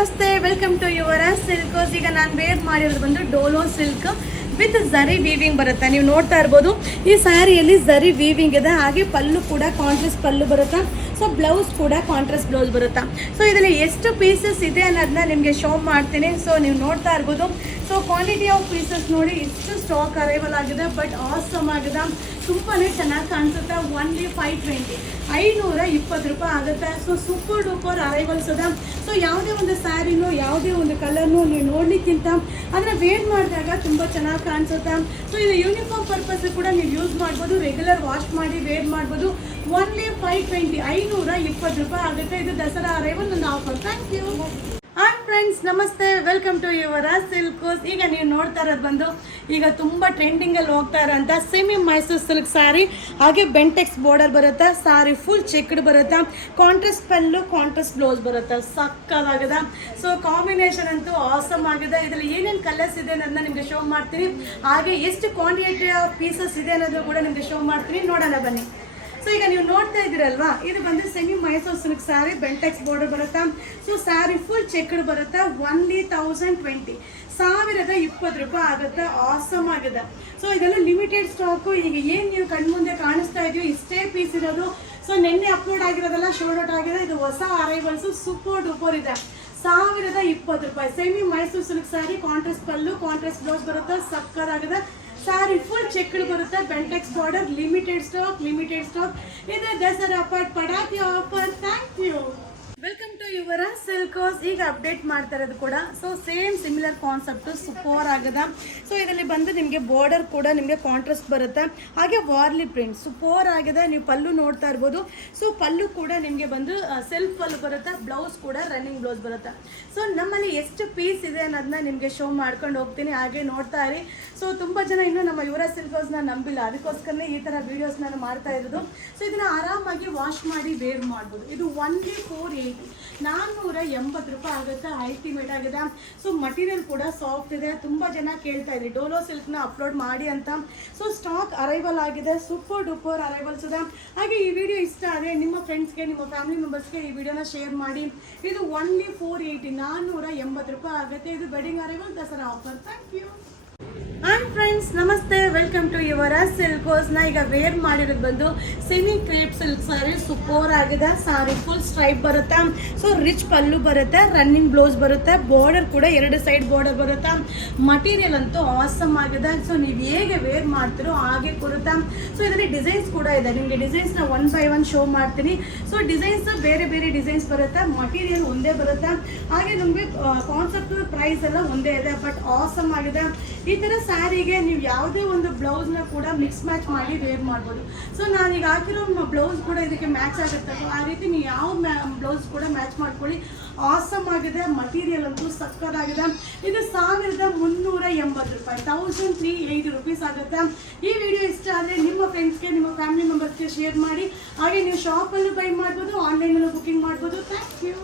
ನಮಸ್ತೆ, welcome to Yuvaraj ಸಿಲ್ಕೋಸ್. ಈಗ ನಾನು ವೇರ್ ಮಾಡಿರೋದು ಬಂದು Dolo silk with zari weaving ಬರುತ್ತೆ. ನೀವು ನೋಡ್ತಾ ಇರ್ಬೋದು, ಈ ಸ್ಯಾರಿಯಲ್ಲಿ ಝರಿ ವೀವಿಂಗ್ ಇದೆ. ಹಾಗೆ ಪಲ್ಲು ಕೂಡ ಕಾಂಟ್ರಾಸ್ಟ್ ಪಲ್ಲು ಬರುತ್ತೆ. ಸೊ ಬ್ಲೌಸ್ ಕೂಡ ಕಾಂಟ್ರಾಸ್ಟ್ ಬ್ಲೌಸ್ ಬರುತ್ತೆ. ಸೊ ಇದರಲ್ಲಿ ಎಷ್ಟು ಪೀಸಸ್ ಇದೆ ಅನ್ನೋದನ್ನ ನಿಮಗೆ ಶೋ ಮಾಡ್ತೀನಿ. ಸೊ ನೀವು ನೋಡ್ತಾ ಇರ್ಬೋದು. ಸೊ ಕ್ವಾಂಟಿಟಿ ಆಫ್ ಪೀಸಸ್ ನೋಡಿ, ಇಷ್ಟು ಸ್ಟಾಕ್ ಅರೈವಲ್ ಆಗಿದೆ. ಬಟ್ ಆಸಮ್ ಆಗಿದೆ, ತುಂಬಾ ಚೆನ್ನಾಗಿ ಕಾಣಿಸುತ್ತೆ. ಓನ್ಲಿ 520 520 ಆಗುತ್ತೆ. ಸೊ ಸೂಪರ್ ಡೂಪರ್ ಅರೈವಲ್ಸ್ ಅದ. ಸೊ ಯಾವುದೇ ಒಂದು ಸ್ಯಾರಿನೂ ಯಾವುದೇ ಒಂದು ಕಲರ್ನು ನೀವು ನೋಡ್ಲಿಕ್ಕಿಂತ ಅದನ್ನ ವೇರ್ ಮಾಡಿದಾಗ ತುಂಬ ಚೆನ್ನಾಗಿ ಕಾಣಿಸುತ್ತೆ. ಸೊ ಇದು ಯೂನಿಫಾರ್ಮ್ ಪರ್ಪಸ್ ಕೂಡ ನೀವು ಯೂಸ್ ಮಾಡ್ಬೋದು, ರೆಗ್ಯುಲರ್ ವಾಶ್ ಮಾಡಿ ವೇರ್ ಮಾಡ್ಬೋದು. ಓನ್ಲಿ 520 520 ಆಗುತ್ತೆ. ಇದು ದಸರಾ ಅರೈವಲ್ ಒಂದು offer. Thank you. Hi friends, ನಮಸ್ತೆ, ವೆಲ್ಕಮ್ ಟು ಯುವರಾಜ್ ಸಿಲ್ಕೋಸ್. ಈಗ ನೀವು ನೋಡ್ತಾ ಇರೋದು ಬಂದು ಈಗ ತುಂಬ ಟ್ರೆಂಡಿಂಗಲ್ಲಿ ಹೋಗ್ತಾ ಇರೋಂಥ ಸೆಮಿ ಮೈಸೂರು ಸಿಲ್ಕ್ ಸ್ಯಾರಿ. ಹಾಗೆ ಬೆಂಟೆಕ್ಸ್ ಬಾರ್ಡರ್ ಬರುತ್ತೆ. ಸ್ಯಾರಿ ಫುಲ್ ಚೆಕ್ಡ್ ಬರುತ್ತೆ. ಕಾಂಟ್ರಾಸ್ಟ್ ಪಲ್ಲು, ಕಾಂಟ್ರಾಸ್ಟ್ ಬ್ಲೌಸ್ ಬರುತ್ತೆ. ಸಕ್ಕದಾಗಿದೆ. ಸೊ ಕಾಂಬಿನೇಷನ್ ಅಂತೂ ಆಸಮ್ ಆಗಿದೆ. ಇದರಲ್ಲಿ ಏನೇನು ಕಲರ್ಸ್ ಇದೆ ಅನ್ನೋದನ್ನ ನಿಮಗೆ ಶೋ ಮಾಡ್ತೀನಿ. ಹಾಗೆ ಎಷ್ಟು ಕ್ವಾಂಟಿಟಿ ಆಫ್ ಪೀಸಸ್ ಇದೆ ಅನ್ನೋದು ಕೂಡ ನಿಮಗೆ ಶೋ ಮಾಡ್ತೀನಿ. ನೋಡೋಣ ಬನ್ನಿ. ಸೊ ಈಗ ನೀವು ನೋಡ್ತಾ ಇದ್ದೀರಲ್ವಾ, ಇದು ಬಂದು semi Mysuru silk sari, Bentex border ಬರುತ್ತೆ. ಸೊ ಸ್ಯಾರಿ ಫುಲ್ ಚೆಕ್ಡ್ ಬರುತ್ತೆ. ಓನ್ಲಿ 1020 1020 ಆಗುತ್ತೆ. ಆಸಮ್ ಆಗಿದೆ. ಸೊ ಇದೆಲ್ಲ ಲಿಮಿಟೆಡ್ ಸ್ಟಾಕು. ಈಗ ಏನು ನೀವು ಕಣ್ಮುಂದೆ ಕಾಣಿಸ್ತಾ ಇದೆಯೋ ಇಷ್ಟೇ ಪೀಸ್ ಇರೋದು. ಸೊ ನಿನ್ನೆ ಅಪ್ಲೋಡ್ ಆಗಿರೋದೆಲ್ಲ ಶೋರ್ಟ್ ಔಟ್ ಆಗಿದೆ. ಇದು ಹೊಸ ಅರೈವಲ್ಸ್, ಸೂಪರ್ ಡೂಪರ್ ಇದೆ. 1020 semi Mysuru silk sari, contrast pallu, contrast blouse ಬರುತ್ತೆ. ಸಕ್ಕದಾಗಿದೆ. ಸ್ಯಾರಿ ಫುಲ್ ಚೆಕ್ಡ್ ಬರುತ್ತೆ. ಬೆಂಟೆಕ್ಸ್ ಬಾರ್ಡರ್, ಲಿಮಿಟೆಡ್ ಸ್ಟಾಕ್ ಇದೆ. ದಸರಾ ಪಟಾಕಿ offer. Thank you. Welcome to Yuvaraj ಸಿಲ್ಕೋಸ್. ಈಗ ಅಪ್ಡೇಟ್ ಮಾಡ್ತಾ ಇರೋದು ಕೂಡ so same similar concept, super ಆಗಿದೆ. ಸೊ ಇದರಲ್ಲಿ ಬಂದು ನಿಮಗೆ ಬಾರ್ಡರ್ ಕೂಡ ನಿಮಗೆ ಕಾಂಟ್ರಾಸ್ಟ್ ಬರುತ್ತೆ. ಹಾಗೆ ವಾರ್ಲಿ ಪ್ರಿಂಟ್ ಸೂಪರ್ ಆಗಿದೆ. ನೀವು ಪಲ್ಲು ನೋಡ್ತಾ ಇರ್ಬೋದು. ಸೊ ಪಲ್ಲು ಕೂಡ ನಿಮಗೆ ಬಂದು ಸೆಲ್ಫ್ ಪಲ್ಲು ಬರುತ್ತೆ. ಬ್ಲೌಸ್ ಕೂಡ ರನ್ನಿಂಗ್ ಬ್ಲೌಸ್ ಬರುತ್ತೆ. ಸೊ ನಮ್ಮಲ್ಲಿ ಎಷ್ಟು ಪೀಸ್ ಇದೆ ಅನ್ನೋದನ್ನ ನಿಮಗೆ ಶೋ ಮಾಡ್ಕೊಂಡು ಹೋಗ್ತೀನಿ. ಹಾಗೆ ನೋಡ್ತಾ ಇರಿ. ಸೊ ತುಂಬ ಜನ ಇನ್ನೂ ನಮ್ಮ ಯುವರಾಜ್ ಸಿಲ್ಕೋಸ್ನ ನಂಬಿಲ್ಲ, ಅದಕ್ಕೋಸ್ಕರನೇ ಈ ಥರ ವೀಡಿಯೋಸ್ ನಾನು ಮಾಡ್ತಾ ಇರೋದು. ಸೊ ಇದನ್ನು ಆರಾಮಾಗಿ ವಾಶ್ ಮಾಡಿ ವೇರ್ ಮಾಡ್ಬೋದು. ಇದು ಓನ್ಲಿ 480 ಆಗುತ್ತೆ. ಅಲ್ಟಿಮೇಟ್ ಆಗಿದೆ. ಸೊ ಮಟೀರಿಯಲ್ ಕೂಡ ಸಾಫ್ಟ್ ಇದೆ. ತುಂಬ ಜನ ಕೇಳ್ತಾ ಇದ್ರಿ ಡೋಲೋ ಸಿಲ್ಕ್ನ ಅಪ್ಲೋಡ್ ಮಾಡಿ ಅಂತ. ಸೊ ಸ್ಟಾಕ್ ಅರೈವಲ್ ಆಗಿದೆ. ಸೂಪರ್ ಡೂಪರ್ ಅರೈವಲ್ಸ್ ಇದೆ. ಹಾಗೆ ಈ ವಿಡಿಯೋ ಇಷ್ಟ ಆದರೆ ನಿಮ್ಮ ಫ್ರೆಂಡ್ಸ್ಗೆ, ನಿಮ್ಮ ಫ್ಯಾಮಿಲಿ ಮೆಂಬರ್ಸ್ಗೆ ಈ ವಿಡಿಯೋನ ಶೇರ್ ಮಾಡಿ. ಇದು ಓನ್ಲಿ 480 480 ಆಗುತ್ತೆ. ಇದು wedding arrival, Dasara offer. Thank you. And friends, ನಮಸ್ತೆ, ವೆಲ್ಕಮ್ ಟು ಯುವರಾಜ್ ಸಿಲ್ಕೋಸ್ನ. ಈಗ ವೇರ್ ಮಾಡಿರೋದು ಬಂದು semi crepe silk sari, super ಆಗಿದೆ. ಸ್ಯಾರಿ ಫುಲ್ ಸ್ಟ್ರೈಪ್ ಬರುತ್ತೆ. ಸೊ ರಿಚ್ ಪಲ್ಲು ಬರುತ್ತೆ, ರನ್ನಿಂಗ್ ಬ್ಲೌಸ್ ಬರುತ್ತೆ. ಬಾರ್ಡರ್ ಕೂಡ 2 ಸೈಡ್ ಬಾರ್ಡರ್ ಬರುತ್ತೆ. ಮಟೀರಿಯಲ್ ಅಂತೂ ಆಸಮ್ ಆಗಿದೆ. ಸೊ ನೀವು ಹೇಗೆ ವೇರ್ ಮಾಡ್ತೀರೋ ಹಾಗೆ ಕೊಡುತ್ತೆ. ಸೊ ಇದರಲ್ಲಿ ಡಿಸೈನ್ಸ್ ಕೂಡ ಇದೆ. ನಿಮಗೆ ಡಿಸೈನ್ಸ್ನ 1 by 1 ಶೋ ಮಾಡ್ತೀನಿ. ಸೊ ಡಿಸೈನ್ಸ್ ಬೇರೆ ಬೇರೆ ಡಿಸೈನ್ಸ್ ಬರುತ್ತೆ. ಮಟೀರಿಯಲ್ ಒಂದೇ ಬರುತ್ತೆ. ಹಾಗೆ ನಿಮಗೆ ಕಾನ್ಸೆಪ್ಟ್ ಪ್ರೈಸ್ ಎಲ್ಲ ಒಂದೇ ಇದೆ. ಬಟ್ ಆಸಮ್ ಆಗಿದೆ. ಈ ಥರ ಸ್ಯಾರಿಗೆ ನೀವು ಯಾವುದೇ ಒಂದು ಬ್ಲೌಸ್ನ ಕೂಡ ಮಿಕ್ಸ್ ಮ್ಯಾಚ್ ಮಾಡಿ ವೇರ್ ಮಾಡ್ಬೋದು. ಸೊ ನಾನೀಗ ಹಾಕಿರೋ ಬ್ಲೌಸ್ ಕೂಡ ಇದಕ್ಕೆ ಮ್ಯಾಚ್ ಆಗುತ್ತೆ. ಆ ರೀತಿ ನೀವು ಯಾವ ಬ್ಲೌಸ್ ಕೂಡ ಮ್ಯಾಚ್ ಮಾಡ್ಕೊಳ್ಳಿ. ಆಸಮ್ ಆಗಿದೆ. ಮಟೀರಿಯಲ್ ಅಂತೂ ಸಕ್ಕದಾಗಿದೆ. ಇದು 1380 1380 ಆಗುತ್ತೆ. ಈ ವಿಡಿಯೋ ಇಷ್ಟ ಆದರೆ ನಿಮ್ಮ ಫ್ರೆಂಡ್ಸ್ಗೆ, ನಿಮ್ಮ ಫ್ಯಾಮಿಲಿ ಮೆಂಬರ್ಸ್ಗೆ ಶೇರ್ ಮಾಡಿ. ಹಾಗೆ ನೀವು ಶಾಪಲ್ಲೂ ಬೈ ಮಾಡ್ಬೋದು, ಆನ್ಲೈನಲ್ಲೂ ಬುಕ್ಕಿಂಗ್ ಮಾಡ್ಬೋದು. Thank you.